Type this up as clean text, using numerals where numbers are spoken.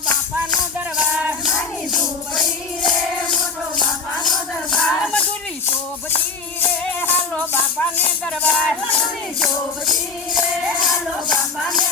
બાપાનો દરબાર નાની ઝૂંપડી રે મોટો બાપાનો દરબાર મધુરી શોભતી રે હાલો બાપાને દરબાર નાની ઝૂંપડી રે હાલો બાપાને